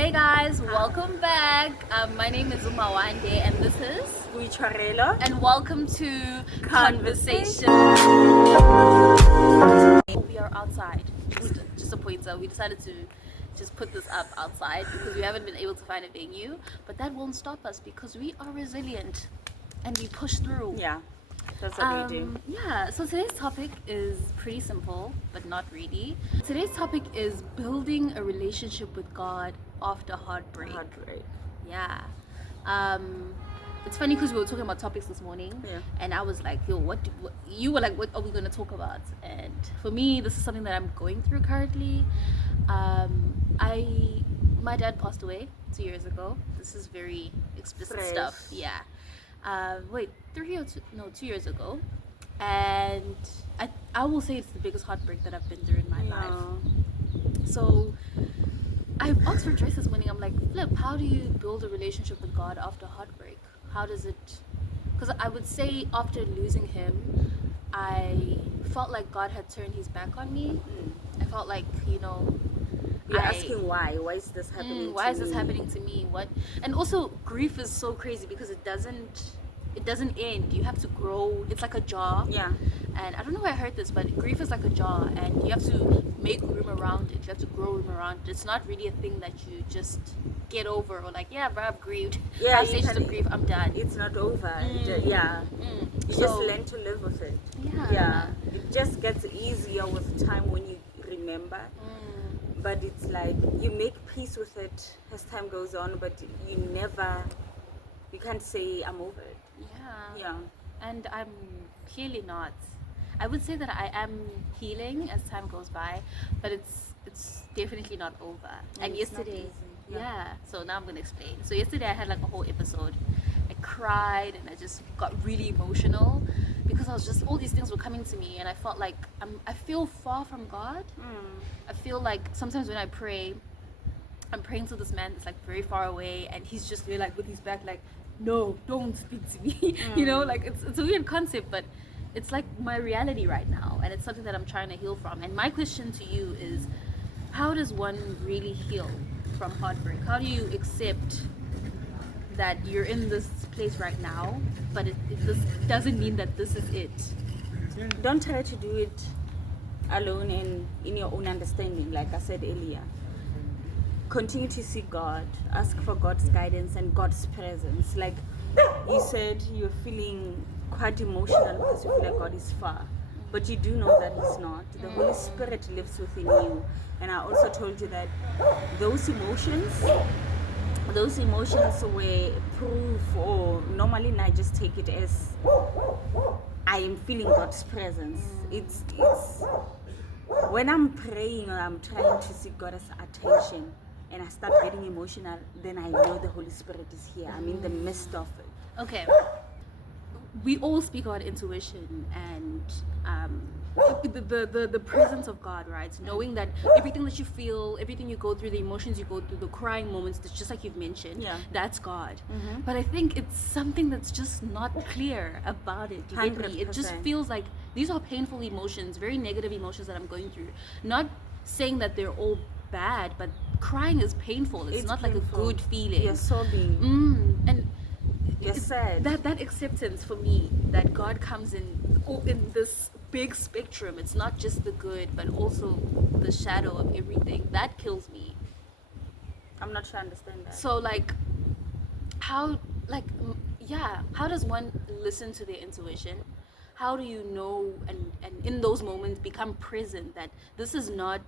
Hey guys, welcome back. My name is Umawande and this is Buichwarelo. and welcome to Conversation. We are outside. Just a pointer. We decided to just put this up outside because we haven't been able to find a venue, but that won't stop us because we are resilient and we push through. Yeah, that's what we do. Yeah, so today's topic is pretty simple, but not really. Today's topic is building a relationship with God after heartbreak. Heartbreak. Yeah. It's funny because we were talking about topics this morning, and I was like, "Yo, what you were like? What are we gonna talk about?" And for me, this is something that I'm going through currently. My dad passed away 2 years ago. This is very explicit Fresh. stuff. Yeah. Wait, 2 years ago, and I will say it's the biggest heartbreak that I've been through in my life. So I asked for Joyce this morning. I'm like, Flip, how do you build a relationship with God after heartbreak? How does it? Because I would say after losing him, I felt like God had turned his back on me. I felt like, You're asking why? Why is this happening? Why is this happening to me? What? And also, grief is so crazy because it doesn't end. You have to grow. It's like a jar. Yeah. And I don't know where I heard this, but grief is like a jar, and you have to make room around it. You have to grow room around it. It's not really a thing that you just get over or like, yeah, bro, I've grieved. Yeah, I've stages of grief. I'm done. It's not over. Yeah. You So- just learn to live with it. Yeah. It just gets easier with time when you remember. But it's like you make peace with it as time goes on, but you can't say I'm over it. Yeah. And I'm clearly not. I would say that I am healing as time goes by, but it's definitely not over. And it's not yesterday, easy. so now I'm gonna explain. So yesterday I had like a whole episode. I cried and I just got really emotional because I was just, all these things were coming to me and I felt like I feel far from God. I feel like sometimes when I pray, I'm praying to this man that's like very far away and he's just really like with his back like, no, don't speak to me. Like it's a weird concept, but it's like my reality right now and it's something that I'm trying to heal from. And my question to you is, how does one really heal from heartbreak? How do you accept that you're in this place right now, but this doesn't mean that this is it? Don't try to do it alone and in your own understanding, like I said earlier. Continue to seek God, ask for God's guidance and God's presence. Like you said, you're feeling quite emotional because you feel like God is far, but you do know that He's not. The Holy Spirit lives within you. And I also told you that those emotions were proof, or normally I just take it as I am feeling God's presence. It's when I'm praying or I'm trying to seek God's attention and I start getting emotional, then I know the Holy Spirit is here. I'm in the midst of it. Okay. We all speak about intuition and the presence of God, right? Knowing that everything that you feel, everything you go through, the emotions you go through, the crying moments, that's just like you've mentioned, that's God. But I think it's something that's just not clear about it. You get me? It just 100%. feels like these are painful emotions, very negative emotions that I'm going through. Not saying that they're all bad, but crying is painful. It's not painful. Like a good feeling. You're sobbing. And You're sad. That acceptance for me, that God comes in this big spectrum. It's not just the good, but also the shadow of everything. That kills me. I'm not sure I understand that. So like, how does one listen to their intuition? How do you know and in those moments become present that this is not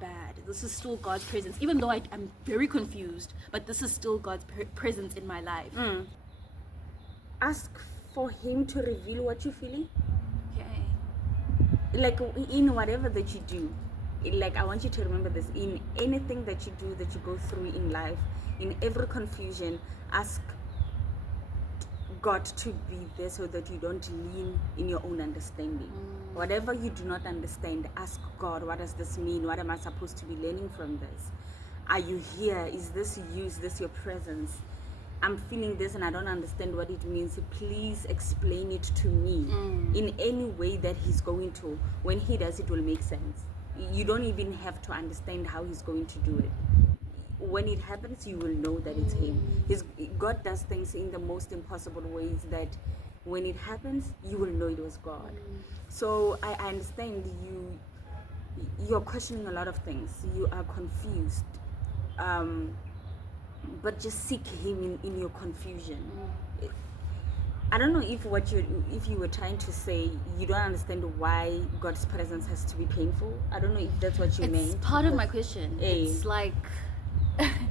bad. This is still God's presence. Even though I'm very confused, but this is still God's presence in my life. Ask for Him to reveal what you're feeling. Okay. Like in whatever that you do, like I want you to remember this, in anything that you do, that you go through in life, in every confusion, ask God to be there so that you don't lean in your own understanding. Whatever you do not understand, ask God, what does this mean? What am I supposed to be learning from this? Are you here? Is this you? Is this your presence? I'm feeling this and I don't understand what it means. Please explain it to me in any way that He's going to. When He does, it will make sense. You don't even have to understand how He's going to do it. when it happens, you will know that it's him. God does things in the most impossible ways that when it happens, you will know it was God. So I understand you're questioning a lot of things. You are confused. But just seek him in your confusion. I don't know if you were trying to say you don't understand why God's presence has to be painful. I don't know if that's what you meant. It's part of my question. It's like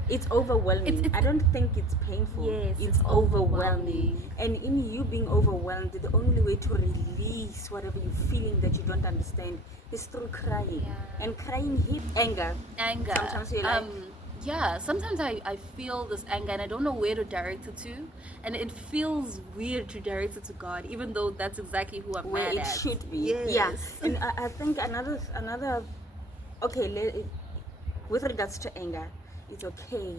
it's overwhelming. I don't think it's painful. Yes, it's overwhelming. And in you being overwhelmed, the only way to release whatever you're feeling that you don't understand is through crying. Yeah. And crying hits anger. Sometimes you're like, sometimes I feel this anger and I don't know where to direct it to, and it feels weird to direct it to God, even though that's exactly who I'm where mad it at. should be. Yes. Yeah. And I think another with regards to anger, it's okay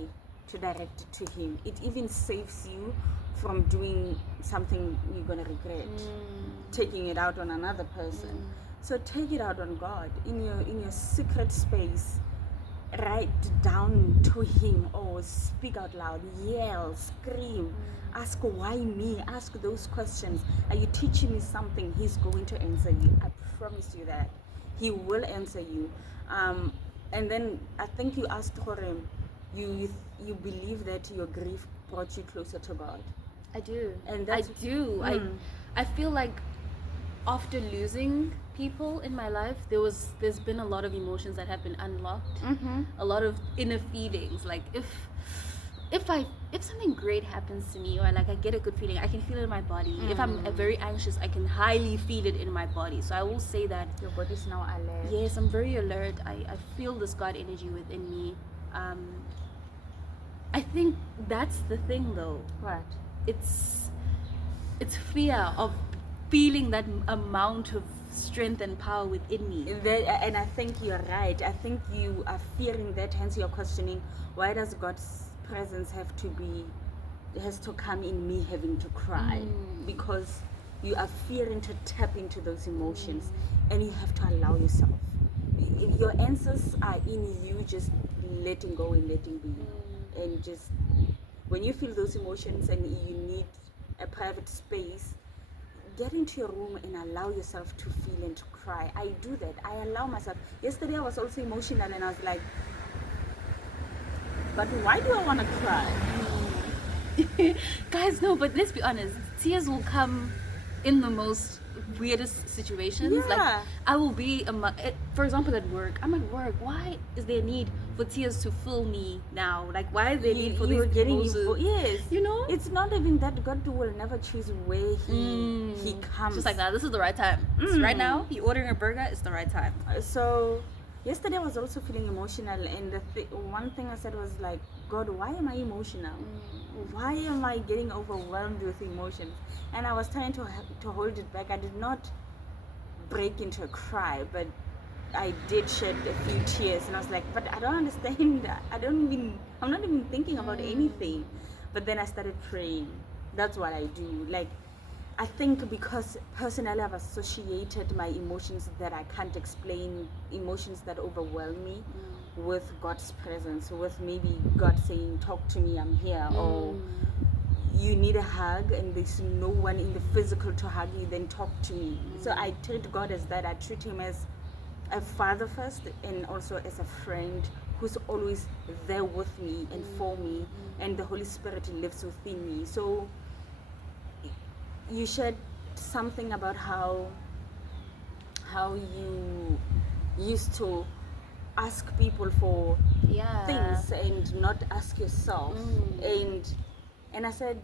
to direct it to him. It even saves you from doing something you're gonna regret, taking it out on another person. So take it out on God in your secret space. Write down to him or speak out loud, yell, scream, ask why me, ask those questions. Are you teaching me something? He's going to answer you. I promise you that he will answer you. And then I think you asked for him, you believe that your grief brought you closer to God. I do. And I do. I feel like after losing people in my life, there's been a lot of emotions that have been unlocked, a lot of inner feelings. Like if something great happens to me, or like I get a good feeling, I can feel it in my body. If I'm very anxious, I can highly feel it in my body. So I will say that your body's now alert. Yes, I'm very alert. I feel this God energy within me. I think that's the thing though. What? It's fear of feeling that amount of strength and power within me. And I think you're right. I think you are fearing that, hence you're questioning, why does God's presence has to come in me having to cry? Because you are fearing to tap into those emotions, and you have to allow yourself. Your answers are in you just letting go and letting be. And just when you feel those emotions and you need a private space, get into your room and allow yourself to feel and to cry. I do that. I allow myself. Yesterday I was also emotional and I was like, but why do I want to cry? Guys, no, but let's be honest. Tears will come in the most weirdest situations. Yeah. Like I will be, for example, at work. I'm at work. Why is there a need for tears to fill me now? Like why is there a need for these emotions? Yes. You know? It's not even that God will never choose where he comes. Just like that. This is the right time. Right now, you're ordering a burger. It's the right time. So yesterday I was also feeling emotional, and one thing I said was like, God, why am I emotional? Why am I getting overwhelmed with emotions? And I was trying to hold it back. I did not break into a cry, but I did shed a few tears, and I was like, but I don't understand. I'm not even thinking about anything. But then I started praying. That's what I do. Like, I think because personally I've associated my emotions that I can't explain, emotions that overwhelm me, with God's presence, with maybe God saying, talk to me, I'm here, or you need a hug and there's no one in the physical to hug you, then talk to me. So I treat God as that. I treat him as a father first, and also as a friend who's always there with me and for me, and the Holy Spirit lives within me. So you shared something about how you used to ask people for things and not ask yourself. And I said,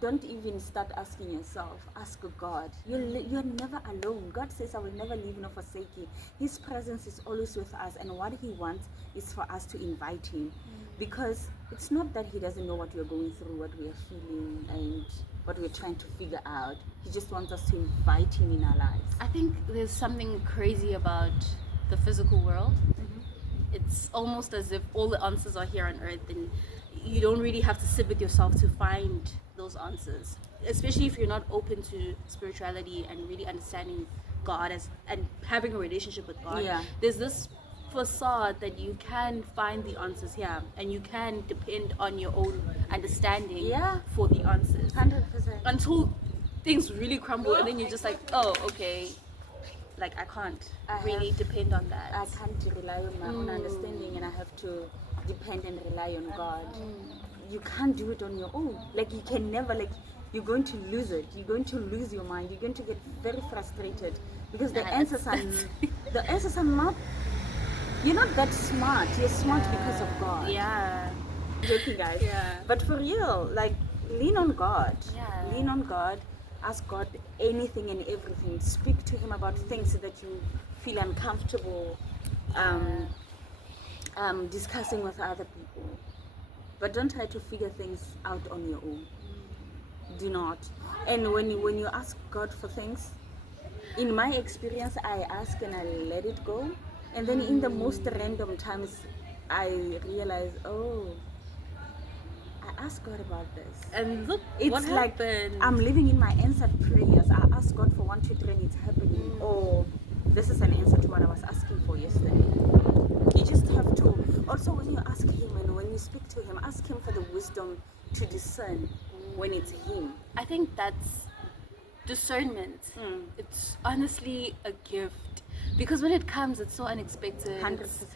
don't even start asking yourself. Ask God. You're never alone. God says, I will never leave nor forsake you. His presence is always with us, and what he wants is for us to invite him. Because it's not that he doesn't know what we're going through, what we are feeling, and what we're trying to figure out. He just wants us to invite him in our lives. I think there's something crazy about the physical world. It's almost as if all the answers are here on earth, and you don't really have to sit with yourself to find those answers, especially if you're not open to spirituality and really understanding God and having a relationship with God. There's this facade that you can find the answers here and you can depend on your own understanding Yeah. for the answers 100%. until things really crumble, and then you're just like, oh, okay, like I can't really depend on that. I can't rely on my own understanding, and I have to depend and rely on God. You can't do it on your own. Like, you can never, like, you're going to lose it. You're going to lose your mind. You're going to get very frustrated because the answers are not. You're not that smart. You're smart because of God. Yeah. Joking, guys. Yeah. But for real, like, lean on God. Yeah. Lean on God. Ask God anything and everything. Speak to Him about things that you feel uncomfortable discussing with other people. But don't try to figure things out on your own. Do not. And when you ask God for things, in my experience, I ask and I let it go. And then in the most random times, I realize, oh, I asked God about this. And look, It's what like happened? I'm living in my answered prayers. I ask God for 1, 2, 3, and it's happening. Or this is an answer to what I was asking for yesterday. You just have to. Also, when you ask Him and when you speak to Him, ask Him for the wisdom to discern when it's Him. I think that's discernment. It's honestly a gift because when it comes, it's so unexpected. 100%.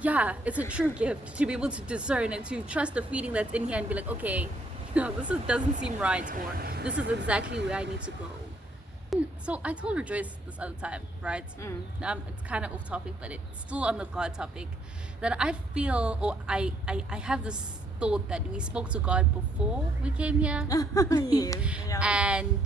Yeah, it's a true gift to be able to discern and to trust the feeling that's in here and be like, okay, doesn't seem right, or this is exactly where I need to go. So I told Rejoyce this other time, right? It's kind of off topic, but it's still on the God topic, that I feel, or I have this thought that we spoke to God before we came here. Yes, yeah. And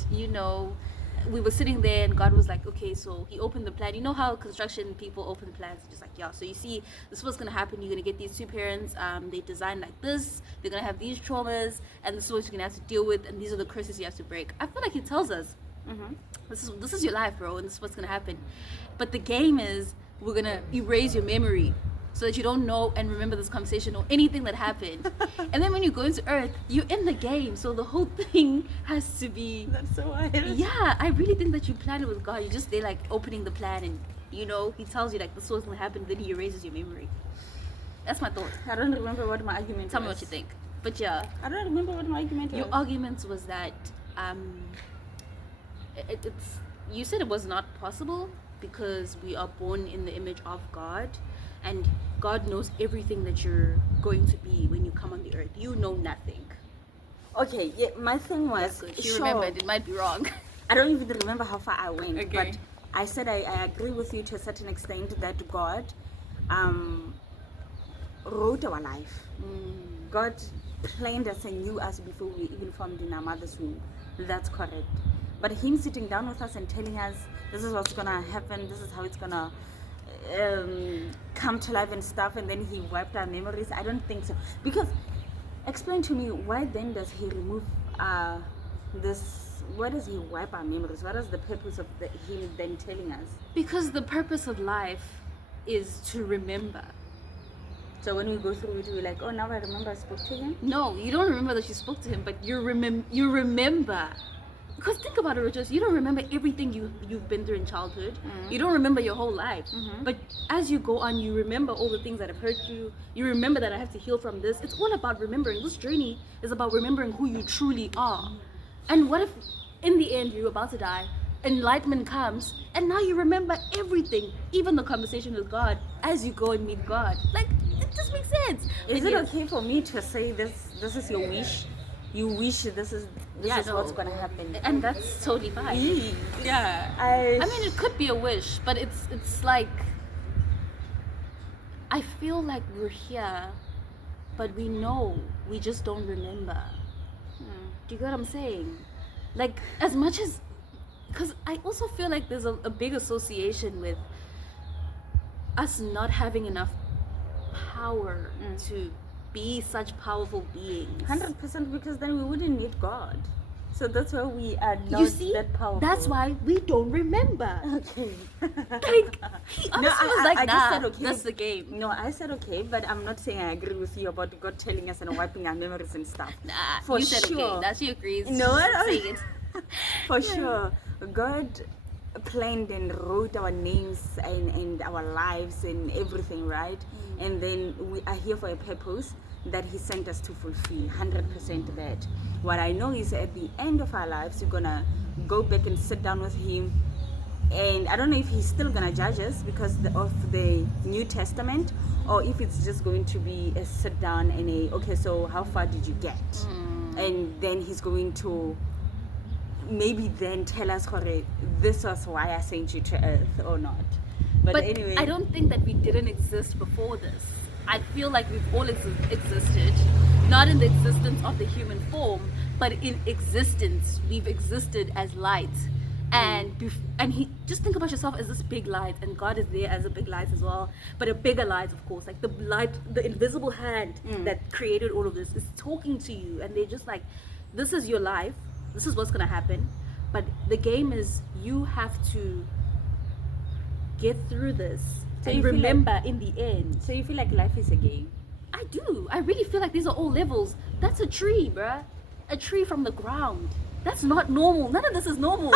we were sitting there and God was like, okay, so He opened the plan. You know how construction people open plans, just like, yeah, so you see, this is what's gonna happen. You're gonna get these two parents, they design like this, they're gonna have these traumas, and this is what you're gonna have to deal with, and these are the curses you have to break. I feel like He tells us, this is your life, bro, and this is what's gonna happen. But the game is, we're gonna erase your memory so that you don't know and remember this conversation or anything that happened. And then when you go into Earth, you're in the game, so the whole thing has to be. That's so wild. Yeah, I really think that you plan it with God. You're just there like opening the plan, and He tells you like this was gonna happen, then He erases your memory. That's my thought. I don't remember what my argument Tell was. me what you think. But yeah, I don't remember what my argument was. your argument was that it's you said it was not possible because we are born in the image of God, and God knows everything that you're going to be when you come on the earth. You know nothing. Okay, yeah, my thing was, You remembered, it might be wrong. I don't even remember how far I went, Okay. but I said I agree with you to a certain extent that God wrote our life. God planned us and knew us before we even formed in our mother's womb. That's correct. But Him sitting down with us and telling us, this is what's gonna happen, this is how it's gonna come to life and stuff, and then He wiped our memories, I don't think so. Because, explain to me, why then does He remove this? Why does He wipe our memories? What is the purpose of Him then telling us? Because the purpose of life is to remember. So when we go through it, we're like, oh, now I remember I spoke to Him? No, you don't remember that you spoke to Him, but you remember. Because think about it, Rejoyce, you don't remember everything you've been through in childhood. You don't remember your whole life. But as you go on, you remember all the things that have hurt you. You remember that I have to heal from this. It's all about remembering. This journey is about remembering who you truly are. And what if in the end you're about to die, enlightenment comes, and now you remember everything, even the conversation with God, as you go and meet God. Like, it just makes sense. Is it okay for me to say this is your wish? You wish this is what's gonna happen, and that's totally fine. Yeah, I mean, it could be a wish, but it's like, I feel like we're here, but we know, we just don't remember. Do you get what I'm saying? Like, as much as, because I also feel like there's a big association with us not having enough power to be such powerful beings. 100%, because then we wouldn't need God. So that's why we are not that powerful. That's why we don't remember. Okay. Like, He honestly was like, I nah, just said okay. That's the game. No, I said okay, but I'm not saying I agree with you about God telling us and wiping our memories and stuff. Nah, For you said sure. okay. That she agrees. No, Say it. For sure. God planned and wrote our names and our lives and everything, right? And then we are here for a purpose that he sent us to fulfill. 100% that. What I know is at the end of our lives, we're gonna go back and sit down with him. And I don't know if he's still gonna judge us because of the New Testament, or if it's just going to be a sit down and okay, so how far did you get? And then he's going to maybe then tell us, this was why I sent you to earth or not. But anyway, I don't think that we didn't exist before this. I feel like we've all existed, not in the existence of the human form, but in existence. We've existed as light. And he, just think about yourself as this big light, and God is there as a big light as well, but a bigger light, of course. Like the light, the invisible hand that created all of this is talking to you, and they're just like, this is your life, this is what's gonna happen, but the game is you have to get through this. So and you feel remember, in the end. So you feel like life is a game? I do. I really feel like these are all levels. That's a tree, bruh. A tree from the ground. That's not normal. None of this is normal.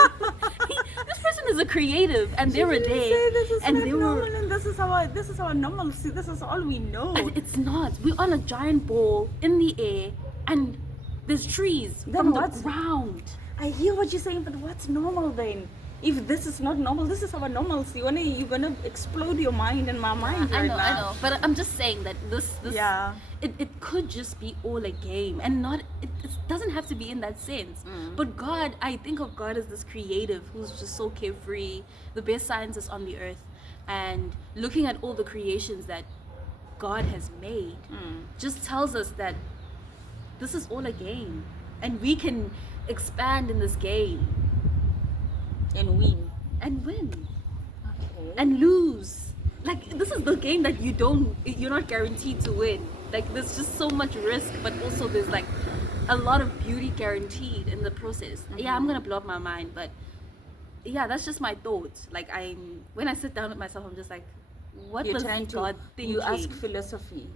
This person is a creative, and they're a day, This is and not they normal, were. and this is our normalcy. This is all we know. And it's not. We're on a giant ball in the air, and there's trees Then from the what's- ground. I hear what you're saying, but what's normal then? If this is not normal, this is our normalcy. You're gonna explode your mind and my mind right now. I know. But I'm just saying that this Yeah. it could just be all a game, and not it doesn't have to be in that sense. But God, I think of God as this creative who's just so carefree, the best scientist on the earth, and looking at all the creations that God has made just tells us that this is all a game, and we can expand in this game And win. and win Okay. and lose. Like, this is the game that you're not guaranteed to win. Like, there's just so much risk, but also there's like a lot of beauty guaranteed in the process. Yeah, I'm gonna blow up my mind, but yeah, that's just my thoughts. Like, when I sit down with myself, I'm just like, what You're was trying to. God thinking? You ask philosophy.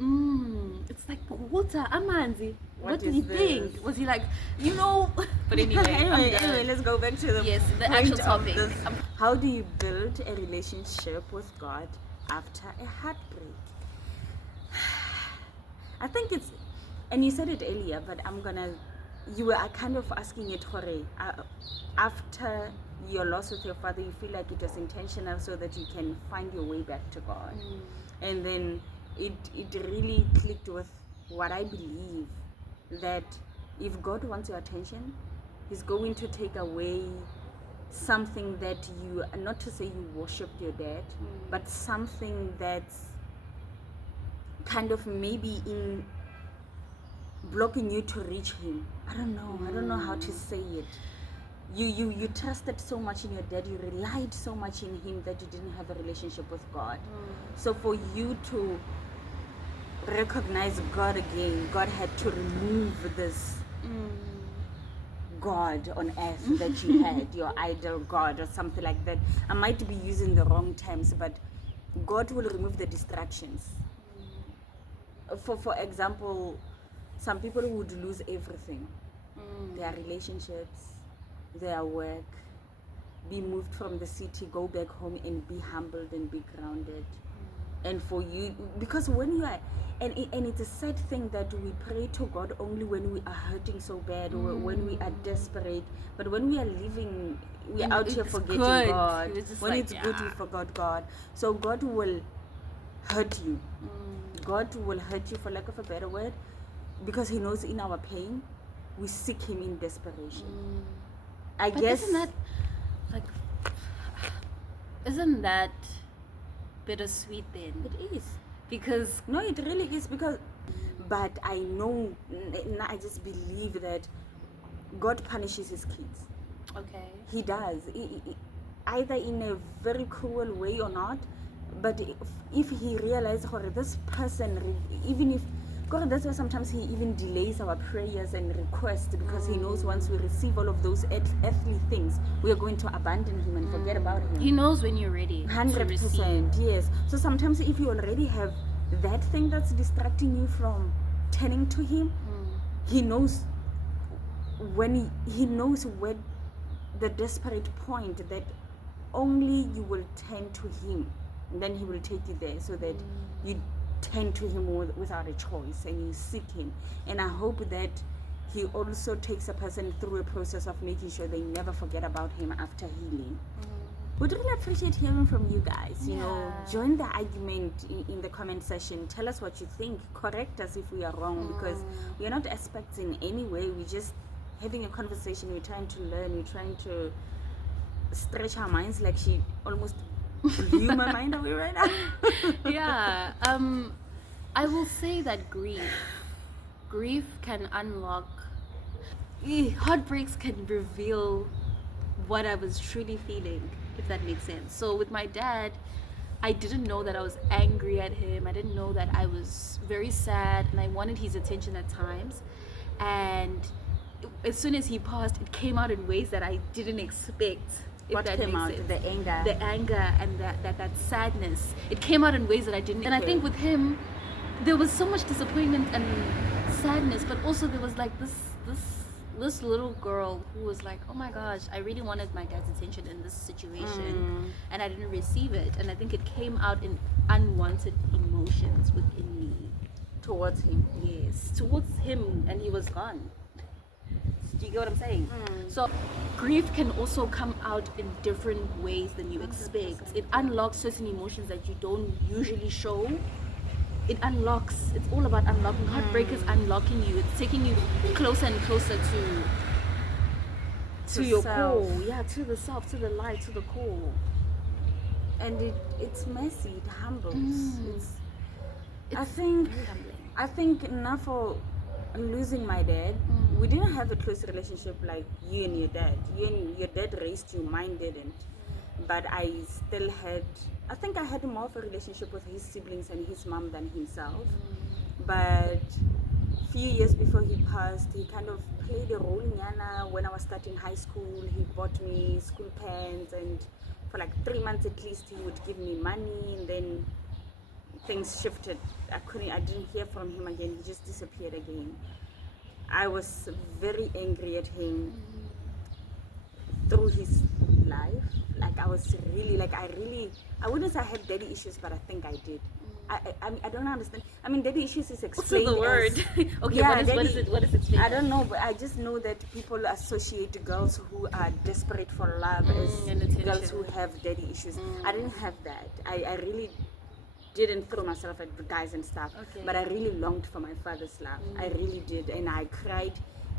It's like water, amanzi. What did is he this? think? Was he like, But anyway, anyway, let's go back to the Yes, the point actual of topic. this. How do you build a relationship with God after a heartbreak? I think it's, and you said it earlier, but you were kind of asking it, after your loss with your father, you feel like it was intentional so that you can find your way back to God. And then it really clicked with what I believe, that if God wants your attention, he's going to take away something that you, not to say you worshipped your dad, but something that's kind of maybe in blocking you to reach him. I don't know how to say it. You trusted so much in your dad, you relied so much in him that you didn't have a relationship with God. So for you to recognize God again, God had to remove this God on earth that you had, your idol God or something like that. I might be using the wrong terms, but God will remove the distractions. For example, some people would lose everything, their relationships, their work, be moved from the city, go back home and be humbled and be grounded. And for you, because when you are, and it's a sad thing that we pray to God only when we are hurting so bad, or when we are desperate. But when we are living, we are out here it's forgetting good. God. It's just When like, it's good, we yeah. forgot God. So God will hurt you. God will hurt you, for lack of a better word, because he knows in our pain, we seek him in desperation. I But guess. Isn't isn't that bittersweet then? it is. Because No, it really is, because, but I know, I just believe that God punishes his kids. okay, He does, either in a very cruel way or not. But if he realizes, this person, even if God, that's why sometimes he even delays our prayers and requests, because he knows once we receive all of those earthly things, we are going to abandon him and forget about him. he knows when you're ready to receive. 100%, yes. So sometimes if you already have that thing that's distracting you from turning to him, he knows when he knows where the desperate point that only you will turn to him, and then he will take you there, so that you turn to him without a choice and you seek him. And I hope that he also takes a person through a process of making sure they never forget about him after healing. Would really appreciate hearing from you guys. You know, join the argument in the comment section. Tell us what you think. Correct us if we are wrong, because we are not experts in any way. We're just having a conversation. We're trying to learn. We're trying to stretch our minds. Like she almost blew my mind away right now. Yeah. I will say that grief can unlock. Heartbreaks can reveal what I was truly feeling, if that makes sense. So with my dad, I didn't know that I was angry at him. I didn't know that I was very sad and I wanted his attention at times. And as soon as he passed, it came out in ways that I didn't expect. If What that came makes out? sense. The anger. The anger and that sadness. It came out in ways that I didn't. And I think with him, there was so much disappointment and sadness, but also there was like this little girl who was like, oh my gosh, I really wanted my dad's attention in this situation and I didn't receive it. And I think it came out in unwanted emotions within me. Towards him. Yes, towards him, and he was gone. Do you get what I'm saying? So grief can also come out in different ways than you expect. It unlocks certain emotions that you don't usually show. It unlocks. It's all about unlocking. Heartbreak is unlocking you. It's taking you closer and closer to your self. core. Yeah, to the self, to the light, to the core. And it's messy. It humbles. It's I think very humbling. I think now for losing my dad, we didn't have a close relationship like you and your dad. You and your dad raised you, mine didn't. But I still had, I think I had more of a relationship with his siblings and his mom than himself. But a few years before he passed, he kind of played a role in Yana. When I was starting high school, he bought me school pants, and for like 3 months at least he would give me money, and then things shifted. I didn't hear from him again. He just disappeared again. I was very angry at him through his life. Like I was really, I wouldn't say I had daddy issues, but I think I did. I don't understand. I mean, daddy issues is explained. What's the word? Okay, Yeah, what is it? What is it? I don't know, but I just know that people associate girls who are desperate for love and as attention. girls who have daddy issues. I didn't have that. I really didn't throw myself at guys and stuff, but I really longed for my father's love. I really did, and I cried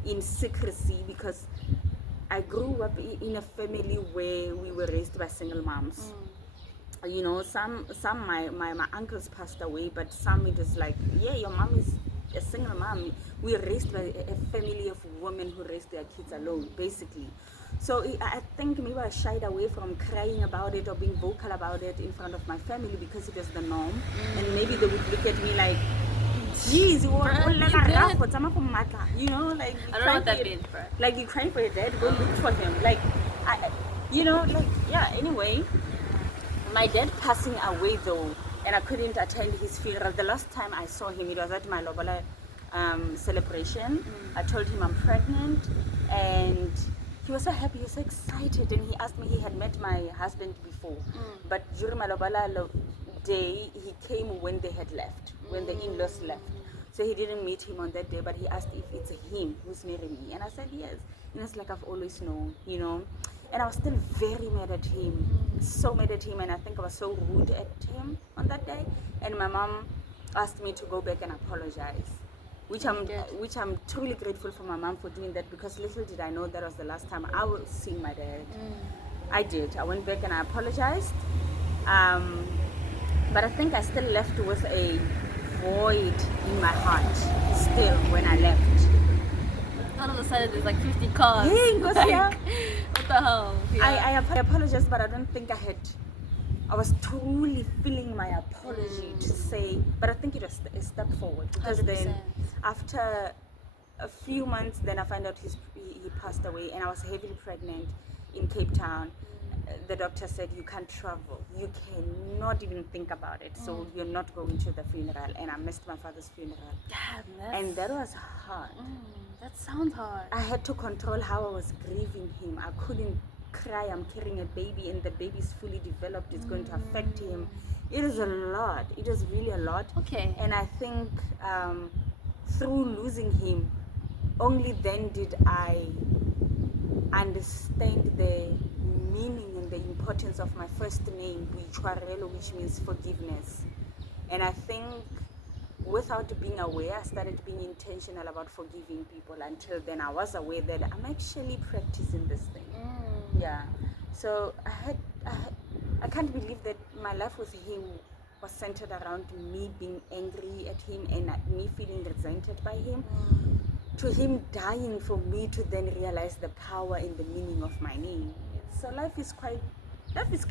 in secrecy because I grew up in a family where we were raised by single moms. You know, some my uncles passed away, but some it was like, yeah, your mom is a single mom. We were raised by a family of women who raised their kids alone, basically. So I think maybe I shied away from crying about it or being vocal about it in front of my family because it was the norm. And maybe they would look at me like, geez, you know, like I don't know what that means, bro. like you crying for your dad, go look for him. Like, anyway, my dad passing away though, and I couldn't attend his funeral. The last time I saw him, it was at my Lobola celebration. I told him I'm pregnant, and he was so happy, he was so excited, and he asked me, he had met my husband before, but during my Lobola day, he came when they had left, when the in-laws left. So he didn't meet him on that day, but he asked if it's him who's marrying me. And I said yes. And it's like I've always known, you know. And I was still very mad at him, so mad at him. And I think I was so rude at him on that day. And my mom asked me to go back and apologize, which I'm truly grateful for my mom for doing that, because little did I know that was the last time I was seeing my dad. I did. I went back and I apologized. But I think I still left with a void in my heart still when I left. All of a sudden there's like 50 cars. Hey, what the hell? Yeah. I apologized, but I don't think I was truly feeling my apology to say, but I think it was a step forward, because 100%. then after a few months, then I found out he passed away, and I was heavily pregnant in Cape Town. The doctor said, you can't travel, you cannot even think about it, so you're not going to the funeral. And I missed my father's funeral. And that was hard. That sounds hard. I had to control how I was grieving him. I couldn't cry, I'm carrying a baby and the baby is fully developed, it's going to affect him. It is a lot. It is really a lot. Okay. And I think through losing him, only then did I understand the meaning and the importance of my first name, which means forgiveness. And I think without being aware, I started being intentional about forgiving people. Until then, I was aware that I'm actually practicing this thing. Yeah. So I can't believe that my life with him was centered around me being angry at him and me feeling resented by him, to him dying for me to then realize the power and the meaning of my name. So life is crazy. It's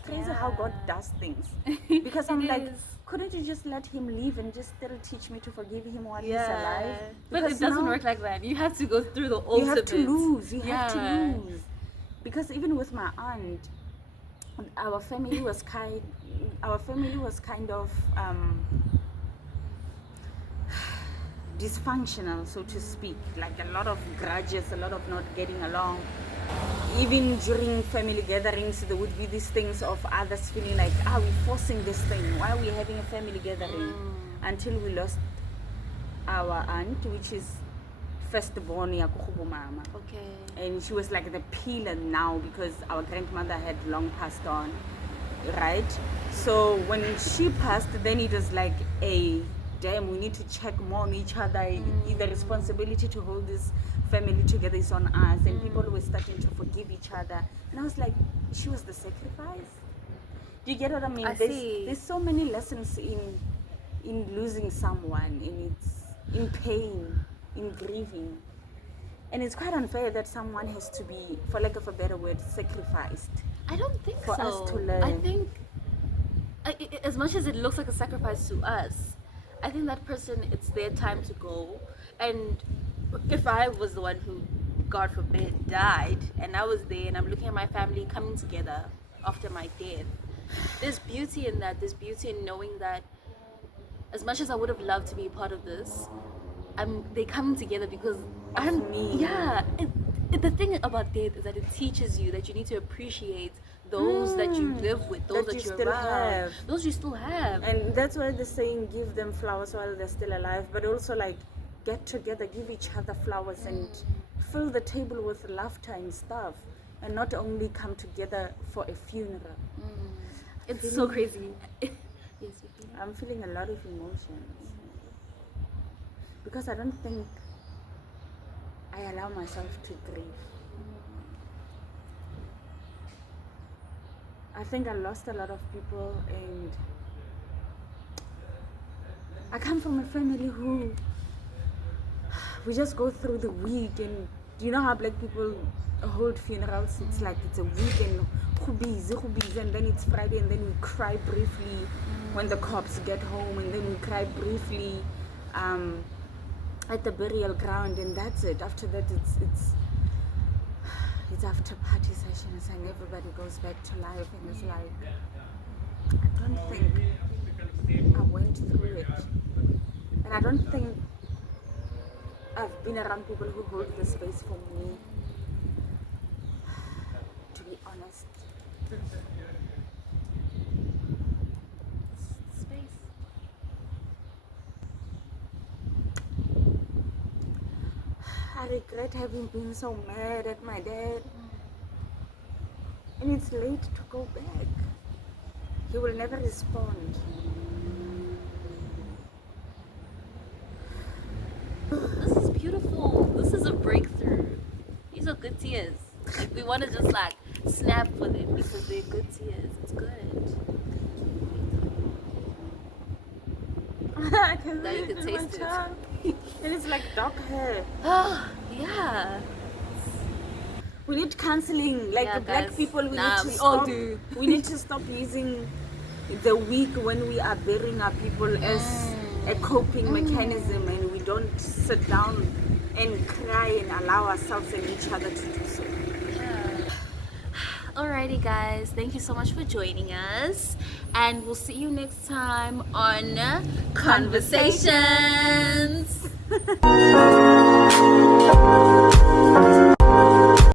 crazy how God does things. Because I'm like, couldn't you just let him live and just still teach me to forgive him while he's alive? But Because it doesn't work like that. You have to go through the ultimate. You have to lose. You have to lose. Because even with my aunt, our family was kind of dysfunctional, so to speak. Like a lot of grudges, a lot of not getting along. Even during family gatherings, there would be these things of others feeling like, we're forcing this thing. Why are we having a family gathering? Until we lost our aunt, which is firstborn Yakubu Mama. Okay. And she was like the pillar now because our grandmother had long passed on, right? So when she passed, then it was like, damn, we need to check more on each other. The responsibility to hold this family together is on us. And people were starting to forgive each other. And I was like, she was the sacrifice. Do you get what I mean? There's so many lessons in losing someone, in pain, in grieving. And it's quite unfair that someone has to be, for lack of a better word, sacrificed. I don't think for us to learn. I think, as much as it looks like a sacrifice to us, I think that person, it's their time to go. And if I was the one who, God forbid, died, and I was there and I'm looking at my family coming together after my death, there's beauty in that. There's beauty in knowing that as much as I would have loved to be a part of this, they're coming together because of me. Yeah. The thing about death is that it teaches you that you need to appreciate those that you live with, those that you still have. Those you still have. And that's why the saying, give them flowers while they're still alive, but also like get together, give each other flowers and fill the table with laughter and stuff, and not only come together for a funeral. It's so crazy. Yes, I'm feeling a lot of emotions because I don't think I allow myself to grieve. I think I lost a lot of people, and I come from a family who we just go through the week, and you know how black people hold funerals? It's like it's a week and who busy, and then it's Friday, and then we cry briefly when the cops get home, and then we cry briefly at the burial ground, and that's it. After that, it's after party sessions and everybody goes back to life, and it's like, I don't think I went through it, and I don't think I've been around people who hold the space for me, to be honest. Space. I regret having been so mad at my dad. And it's late to go back. He will never respond. This is beautiful. This is a breakthrough. These are good tears. Like, we want to just like snap with it because they're good tears. It's good. I can Now you can taste it. And it's like dark hair. Oh, yeah. We need counseling. Like Yeah, black guys. people, we Nah, need to we stop. all do. We need to stop using the week when we are burying our people as a coping mechanism, and we don't sit down and cry and allow ourselves and each other to do so. Alrighty, guys. Thank you so much for joining us. And we'll see you next time on Conversations.